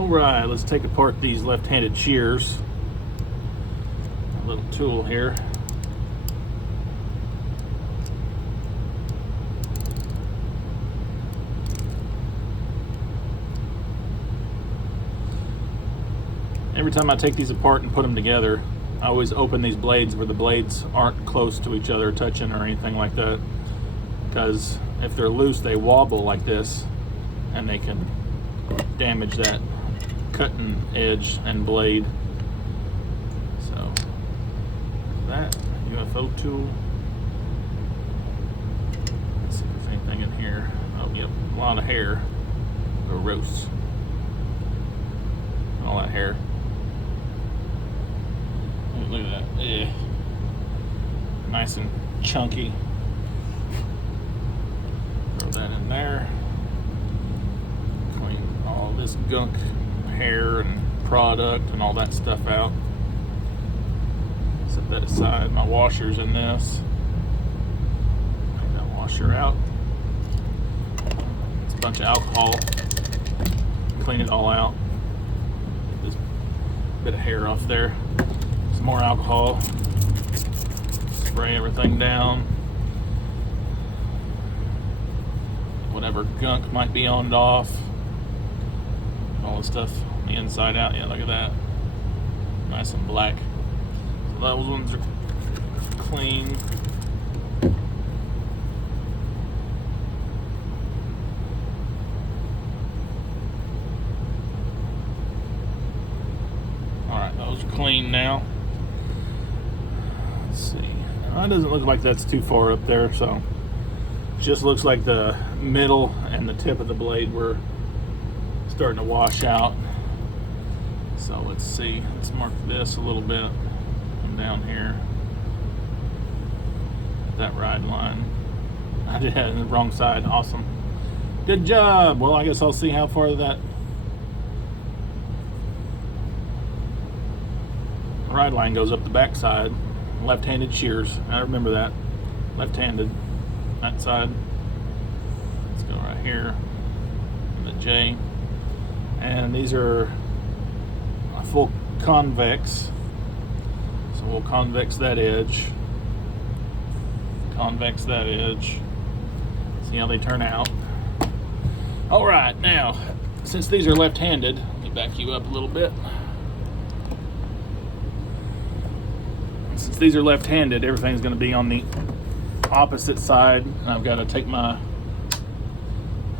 All right, let's take apart these left-handed shears. A little tool here. Every time I take these apart and put them together, I always open these blades where the blades aren't close to each other, touching or anything like that. Because if they're loose, they wobble like this, and they can damage that cutting edge and blade. So that UFO tool. Let's see if there's anything in here. Oh, yep, a lot of hair. Gross. All that hair. Look at that. Yeah. Nice and chunky. Throw that in there. Clean all this gunk, hair and product and all that stuff out. Set that aside. My washer's in this. Take that washer out. It's a bunch of alcohol. Clean it all out. Get this bit of hair off there. Some more alcohol. Spray everything down. Whatever gunk might be on and off. All the stuff on the inside out. Yeah, look at that. Nice and black. So those ones are clean. Alright, those are clean now. Let's see. Now, it doesn't look like that's too far up there, so it just looks like the middle and the tip of the blade were starting to wash out. So let's see. Let's mark this a little bit. Come down here. That ride line. I did it on the wrong side. Awesome. Good job. Well, I guess I'll see how far that ride line goes up the back side. Left-handed shears. I remember that. Left-handed. That side. Let's go right here. The J. And these are a full convex. So we'll convex that edge. Convex that edge. See how they turn out. All right, now, since these are left-handed, let me back you up a little bit. Since these are left-handed, everything's going to be on the opposite side. I've got to take my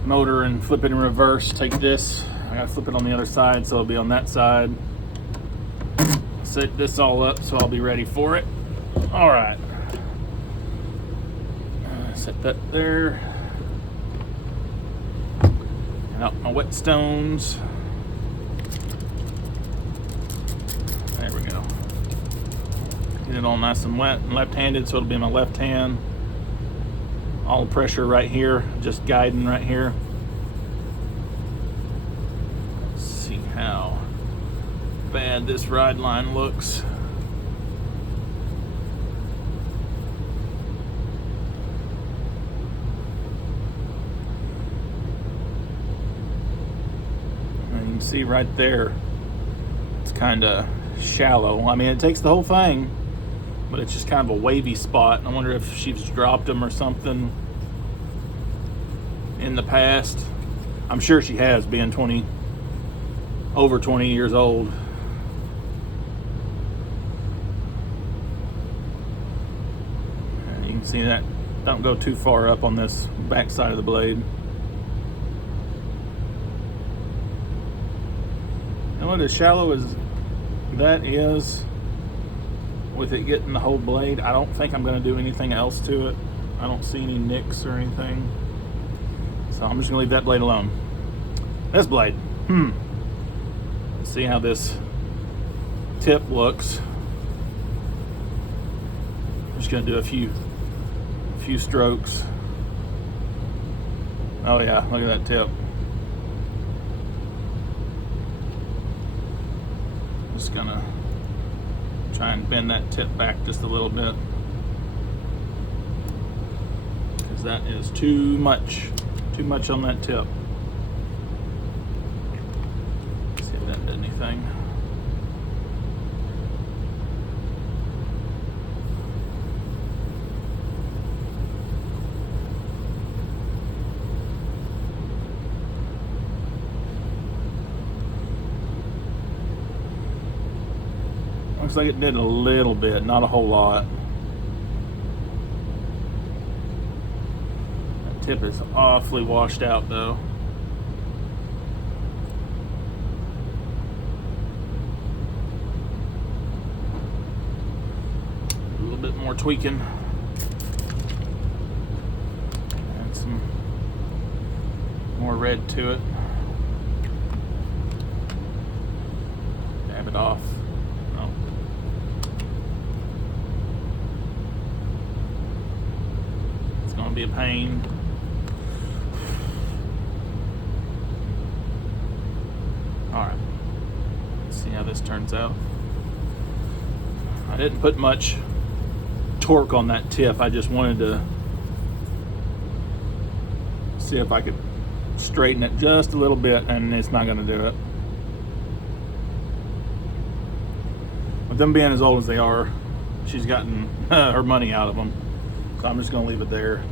motor and flip it in reverse. Take this, I got to flip it on the other side, so it'll be on that side. Set this all up so I'll be ready for it. All right. Set that there. And out my whetstones. There we go. Get it all nice and wet and left-handed, so it'll be in my left hand. All the pressure right here, just guiding right here. Let's see how bad this ride line looks. And you can see right there, it's kind of shallow. I mean, it takes the whole thing, but it's just kind of a wavy spot. I wonder if she's dropped them or something in the past. I'm sure she has, being over 20 years old. And you can see that don't go too far up on this back side of the blade. And what, as shallow as that is, with it getting the whole blade, I don't think I'm going to do anything else to it. I don't see any nicks or anything. So I'm just going to leave that blade alone. This blade. Let's see how this tip looks. I'm just going to do a few strokes. Oh yeah, look at that tip. Just going to try and bend that tip back just a little bit, because that is too much on that tip. See anything. Looks like it did a little bit, not a whole lot. That tip is awfully washed out though. A little bit more tweaking. Add some more red to it. Dab it off. Be a pain. Alright, let's see how this turns out. I didn't put much torque on that tip. I just wanted to see if I could straighten it just a little bit, and it's not going to do it. With them being as old as they are, she's gotten her money out of them. So I'm just going to leave it there.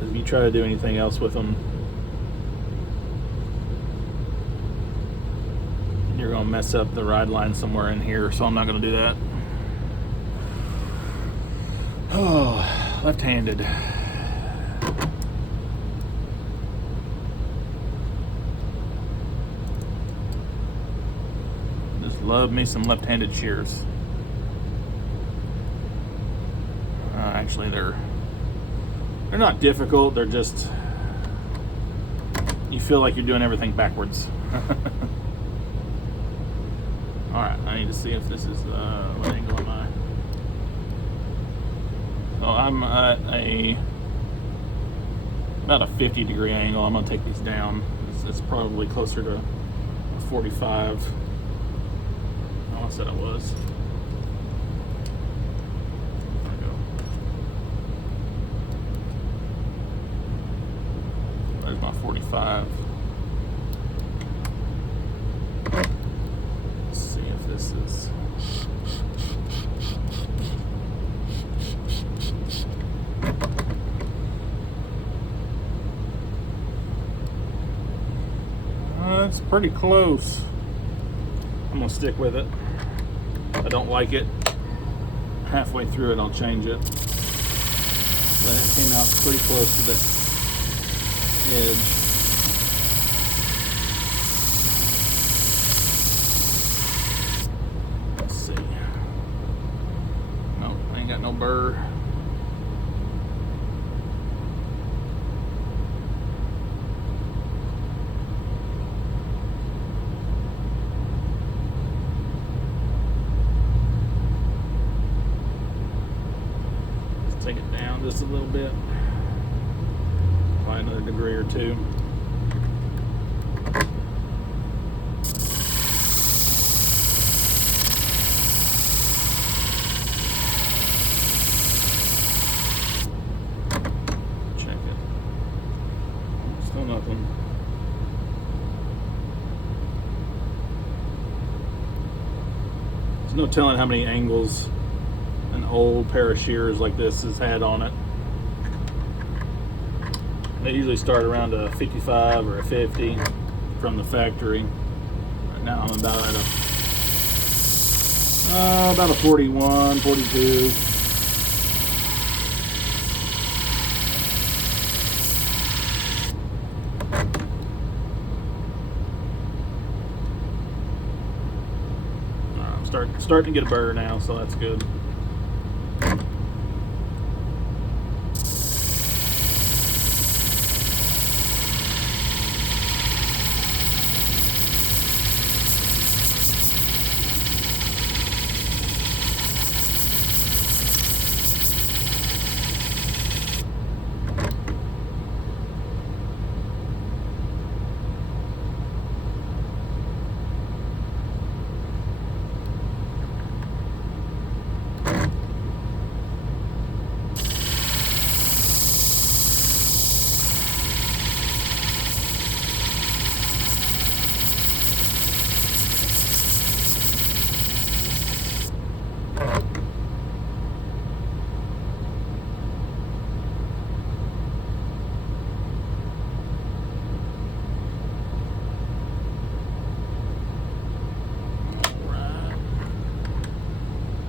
If you try to do anything else with them, you're going to mess up the ride line somewhere in here, so I'm not going to do that. Oh, left-handed. Just love me some left-handed shears. Actually, they're not difficult. They're just, you feel like you're doing everything backwards. All right, I need to see if this is what angle am I? Oh, I'm at about a 50-degree angle. I'm gonna take these down. It's probably closer to 45. Oh, I said I was. There's my 45. Let's see if this is. That's pretty close. I'm gonna stick with it. If I don't like it, halfway through it I'll change it. But it came out pretty close to the edge. Let's see. Nope, I ain't got no burr. Let's take it down just a little bit. Probably another degree or two. Check it. Still nothing. There's no telling how many angles an old pair of shears like this has had on it. They usually start around a 55 or a 50 from the factory. Right now I'm about at about a 41, 42. I'm starting to get a burr now, so that's good.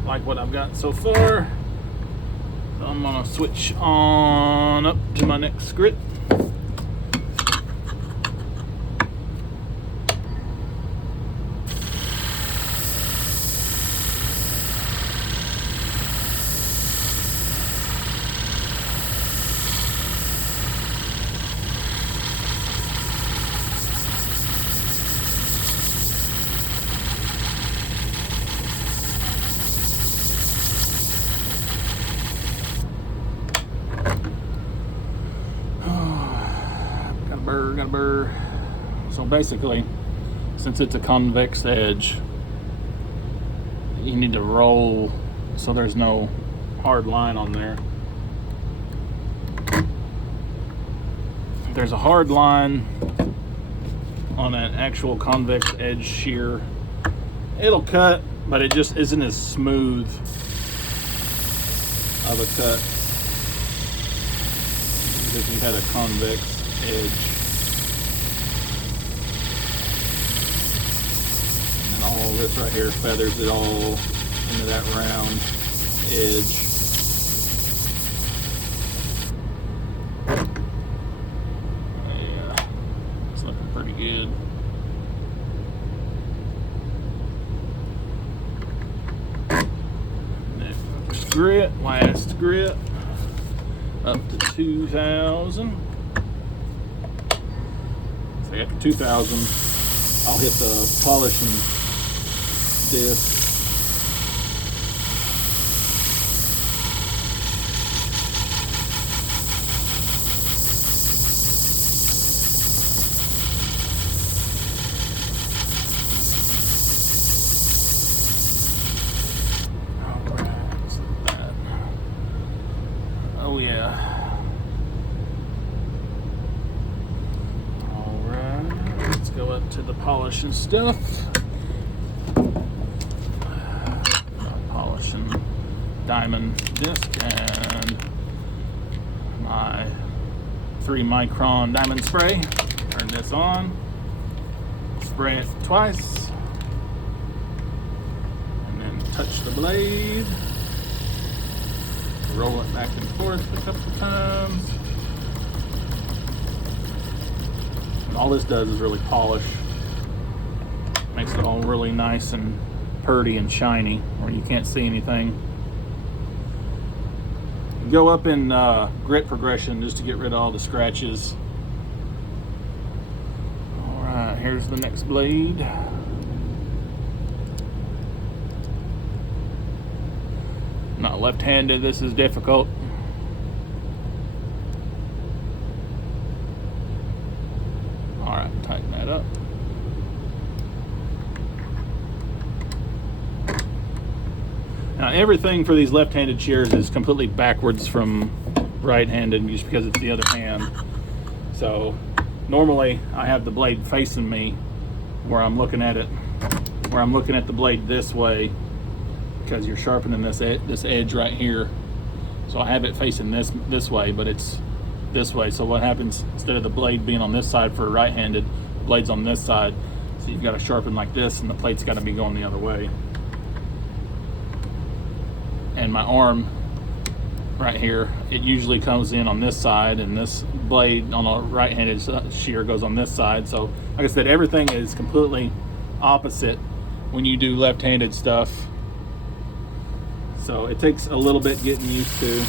like what I've got so far. So I'm gonna switch on up to my next grit. Got a burr. So basically, since it's a convex edge, you need to roll so there's no hard line on there. If there's a hard line on an actual convex edge shear, it'll cut, but it just isn't as smooth of a cut as if you had a convex edge. And all this right here feathers it all into that round edge. Yeah, it's looking pretty good. Next grit, last grit, up to 2,000. So after 2,000, I'll hit the polishing disc. Oh yeah. Alright, let's go up to the polishing stuff. Polishing diamond disc and my 3-micron diamond spray. Turn this on, spray it twice, and then touch the blade. Roll it back and forth a couple times. And all this does is really polish. Makes it all really nice and purdy and shiny where you can't see anything. Go up in grit progression just to get rid of all the scratches. Alright, here's the next blade. Not left-handed, this is difficult. Alright, tighten that up. Now everything for these left-handed shears is completely backwards from right-handed just because it's the other hand. So normally I have the blade facing me where I'm looking at it, where I'm looking at the blade this way, because you're sharpening this edge right here. So I have it facing this way, but it's this way. So what happens, instead of the blade being on this side for right-handed, the blade's on this side. So you've got to sharpen like this, and the plate's got to be going the other way. And my arm right here, it usually comes in on this side, and this blade on a right-handed shear goes on this side. So like I said, everything is completely opposite when you do left-handed stuff. So it takes a little bit getting used to.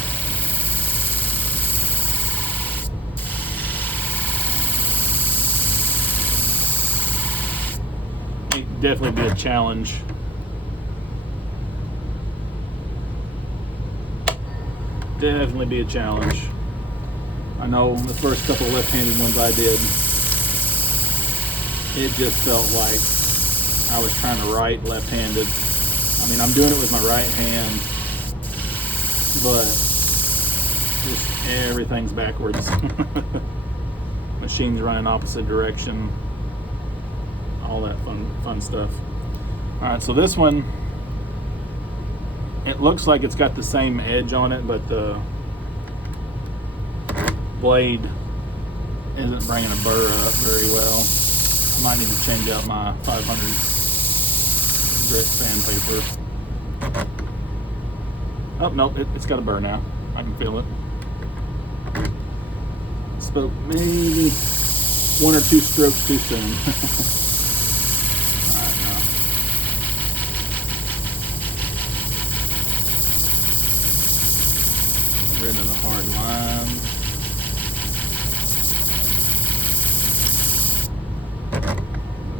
It can definitely be a challenge. Definitely be a challenge. I know the first couple of left-handed ones I did, it just felt like I was trying to write left-handed. I mean, I'm doing it with my right hand, but just everything's backwards. Machine's running opposite direction. All that fun stuff. All right, so this one, it looks like it's got the same edge on it, but the blade isn't bringing a burr up very well. I might need to change out my 500 grit sandpaper. Oh, no, it's got a burr now. I can feel it. Spoke maybe 1 or 2 strokes too soon. All right, now. Rid of the hard line.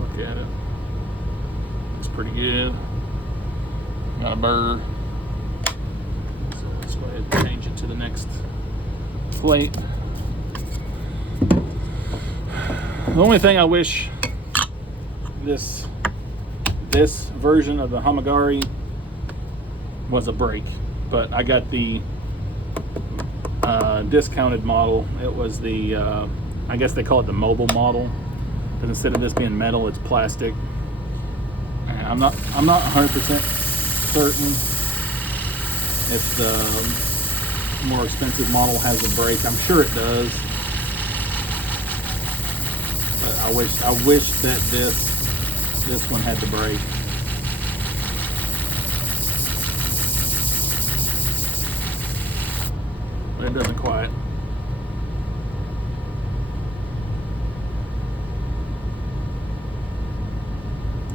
Look at it. It's pretty good. Got a burr. So let's go ahead and change it to the next plate. The only thing I wish this version of the Hamagari was a brake, but I got the discounted model. It was the I guess they call it the mobile model, but instead of this being metal, it's plastic. And I'm not 100% certain if the more expensive model has a brake. I'm sure it does. But I wish that this one had the brake. But it doesn't quite.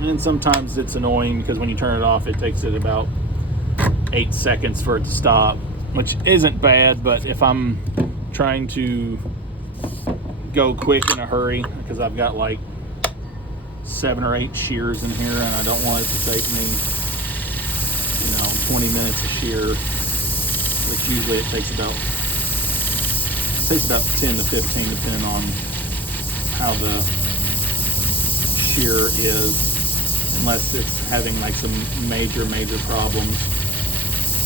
And sometimes it's annoying because when you turn it off, it takes it about 8 seconds for it to stop, which isn't bad, but if I'm trying to go quick in a hurry, because I've got like 7 or 8 shears in here and I don't want it to take me, 20 minutes to shear, which usually it takes about 10 to 15 depending on how the shear is, unless it's having like some major problems.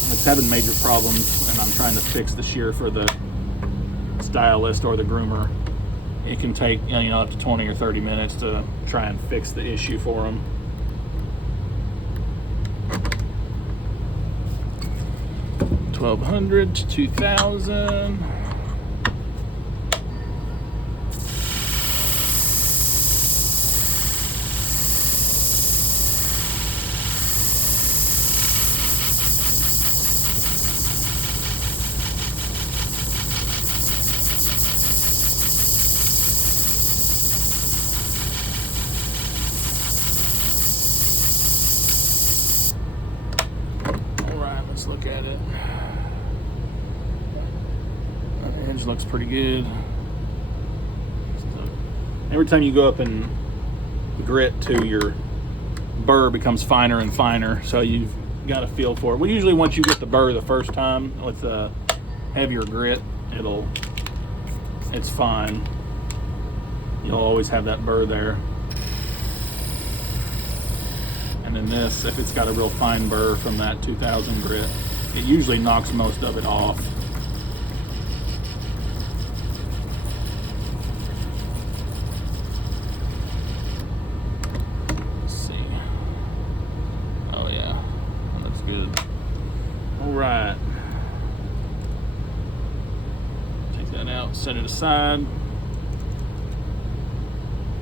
If it's having major problems and I'm trying to fix the shear for the stylist or the groomer, it can take up to 20 or 30 minutes to try and fix the issue for them. $1,200 to $2,000. Let's look at it. That edge looks pretty good. So every time you go up and grit to, your burr becomes finer and finer, so you've got a feel for it. Well, usually once you get the burr the first time with a heavier grit, it's fine. You'll always have that burr there. And then this, if it's got a real fine burr from that 2000 grit, it usually knocks most of it off. Let's see. Oh yeah, that looks good. All right. Take that out, set it aside.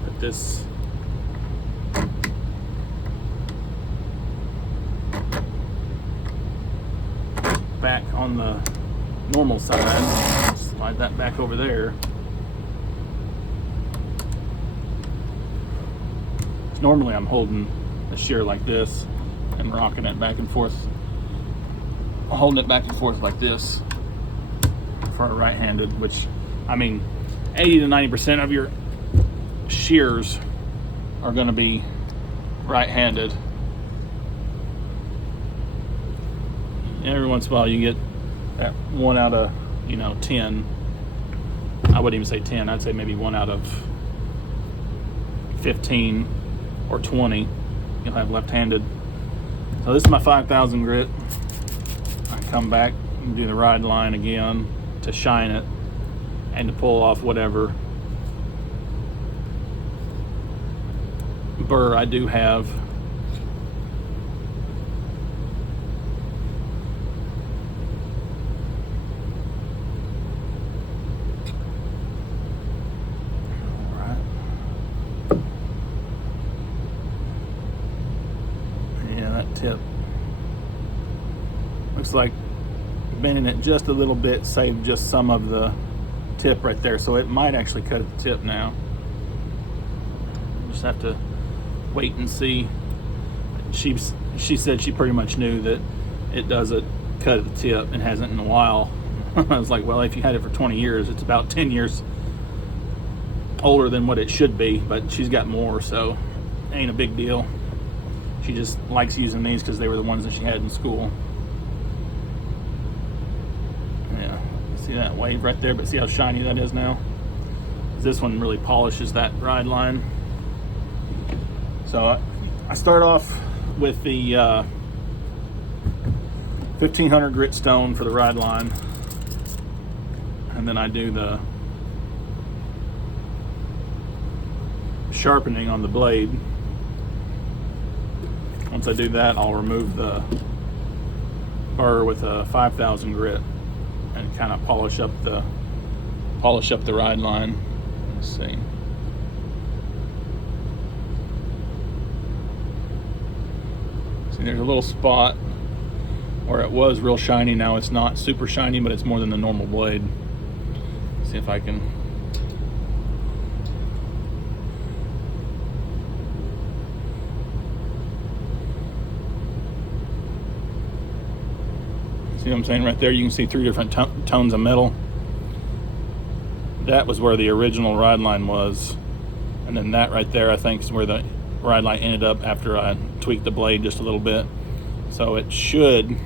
Put this back on the normal side, slide that back over there. Normally I'm holding the shear like this and rocking it back and forth, holding it back and forth like this for a right-handed, which, 80 to 90% of your shears are going to be right-handed. Every once in a while you get that 1 out of 10. I wouldn't even say 10, I'd say maybe 1 out of 15 or 20 you'll have left-handed. So this is my 5000 grit. I come back and do the ride line again to shine it and to pull off whatever burr I do have. Tip looks like bending it just a little bit saved just some of the tip right there, so it might actually cut at the tip now. Just have to wait and see. She said she pretty much knew that it doesn't cut at the tip and hasn't in a while. I was like, well, if you had it for 20 years, it's about 10 years older than what it should be, but she's got more, so ain't a big deal. She just likes using these because they were the ones that she had in school. Yeah, see that wave right there, but see how shiny that is now? This one really polishes that ride line. So I start off with the 1500 grit stone for the ride line, and then I do the sharpening on the blade. Once I do that, I'll remove the burr with a 5000 grit and kind of polish up the ride line. Let's see. See, there's a little spot where it was real shiny. Now it's not super shiny, but it's more than the normal blade. Let's see if I can. See what I'm saying right there? You can see 3 different tones of metal. That was where the original ride line was. And then that right there, I think, is where the ride line ended up after I tweaked the blade just a little bit. So it should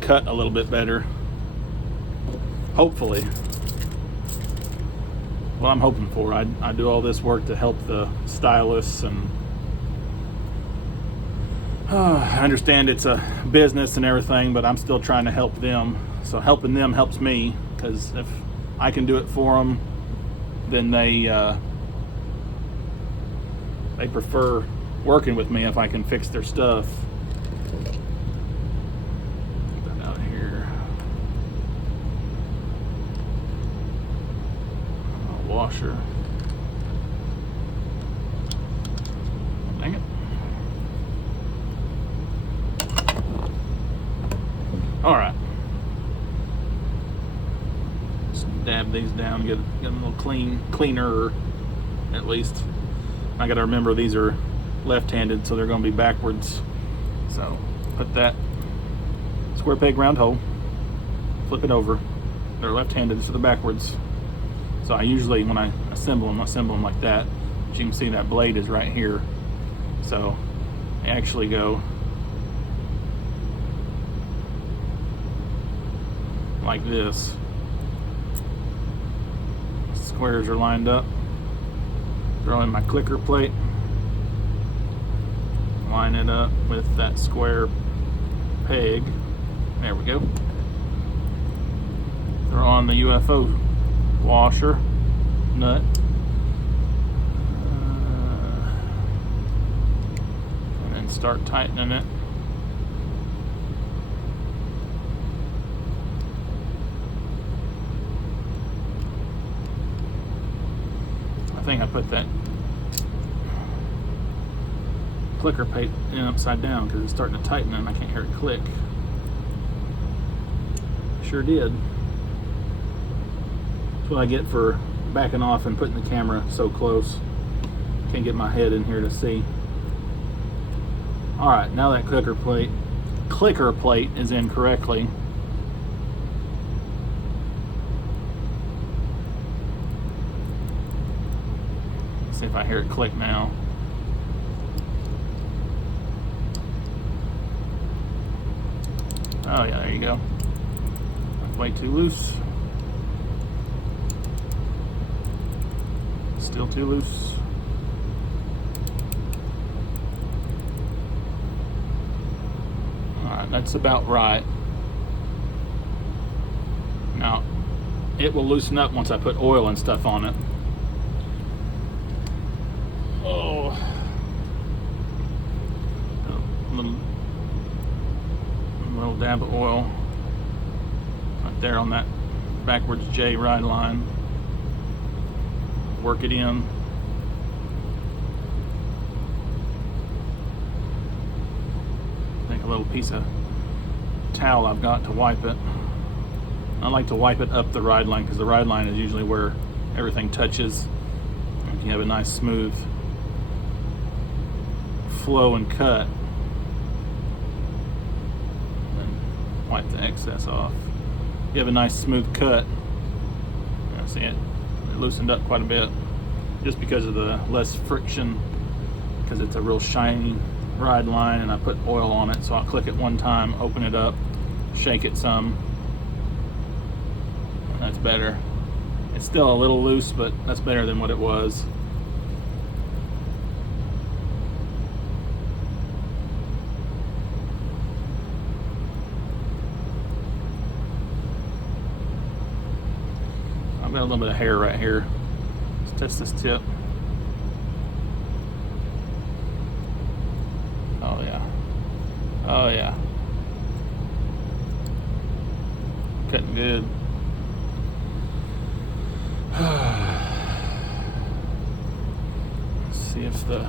cut a little bit better. Hopefully. What I'm hoping for. I do all this work to help the stylists, and I understand it's a business and everything, but I'm still trying to help them. So helping them helps me, because if I can do it for them, then they prefer working with me if I can fix their stuff. Get that out of here. Washer. Dang it. All right. Just dab these down, get them a little cleaner, at least. I got to remember these are left-handed, so they're going to be backwards. So put that square peg round hole, flip it over. They're left-handed, so they're backwards. So I usually, when I assemble them like that. As you can see, that blade is right here. So I actually go like this. Squares are lined up. Throw in my clicker plate. Line it up with that square peg. There we go. Throw on the UFO washer nut. And then start tightening it. I think I put that clicker plate in upside down because it's starting to tighten and I can't hear it click. Sure did. That's what I get for backing off and putting the camera so close. Can't get my head in here to see. Alright, now that clicker plate is in correctly. See if I hear it click now. Oh yeah, there you go. That's way too loose. Still too loose. Alright, that's about right. Now, it will loosen up once I put oil and stuff on it. Oh, a little dab of oil right there on that backwards J ride line. Work it in. Take a little piece of towel I've got to wipe it. I like to wipe it up the ride line because the ride line is usually where everything touches. If you have a nice smooth flow and cut, then wipe the excess off. If you have a nice smooth cut, see it loosened up quite a bit just because of the less friction, because it's a real shiny ride line, and I put oil on it. So I'll click it one time, open it up, shake it some, and that's better. It's still a little loose, but that's better than what it was. I've got a little bit of hair right here. Let's test this tip. Oh yeah. Oh yeah. Cutting good. Let's see if the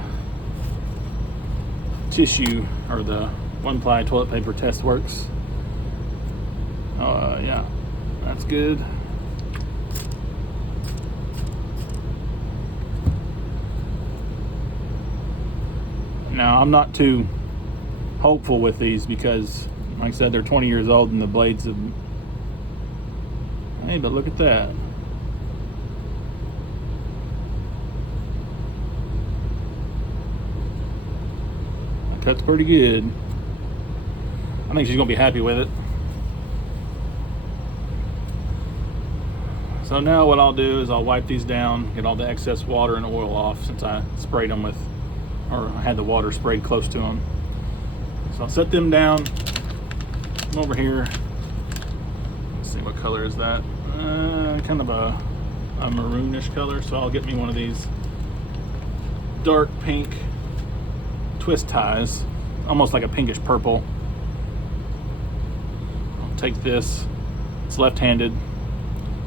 tissue or the one-ply toilet paper test works. Oh yeah, that's good. Now, I'm not too hopeful with these because, like I said, they're 20 years old and the blades have... Hey, but look at that. That cut's pretty good. I think she's going to be happy with it. So now what I'll do is I'll wipe these down, get all the excess water and oil off since I sprayed them with, or I had the water sprayed close to them. So I'll set them down. Come over here. Let's see, what color is that? Kind of a maroonish color. So I'll get me one of these dark pink twist ties, almost like a pinkish purple. I'll take this. It's left-handed,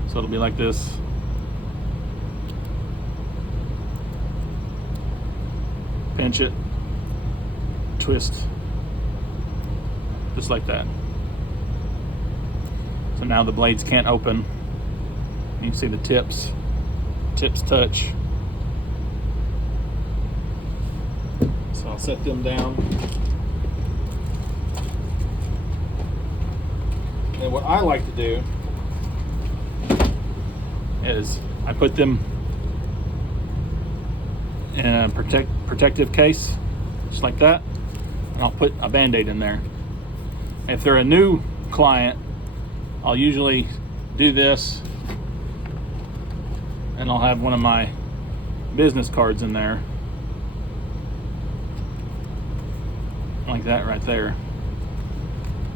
so it'll be like this. Pinch it, twist, just like that. So now the blades can't open. You can see the tips touch. So I'll set them down. And what I like to do is I put them in a protective case, just like that, and I'll put a Band-Aid in there. If they're a new client, I'll usually do this, and I'll have one of my business cards in there, like that right there,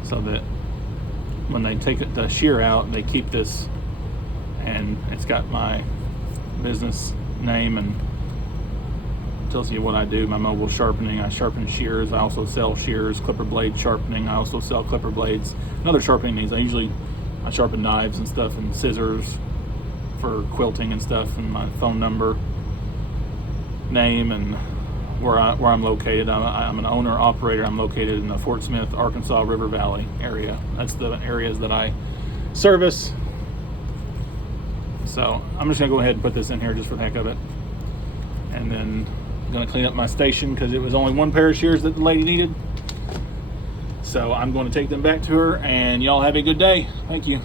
so that when they take the shear out, they keep this, and it's got my business name and tells you what I do. My mobile sharpening, I sharpen shears. I also sell shears, clipper blade sharpening. I also sell clipper blades and other sharpening needs. I sharpen knives and stuff, and scissors for quilting and stuff, and my phone number, name, and where I'm located. I'm an owner operator. I'm located in the Fort Smith, Arkansas River Valley area. That's the areas that I service. So I'm just gonna go ahead and put this in here just for the heck of it, and then I'm gonna clean up my station because it was only one pair of shears that the lady needed. So I'm going to take them back to her, and y'all have a good day. Thank you.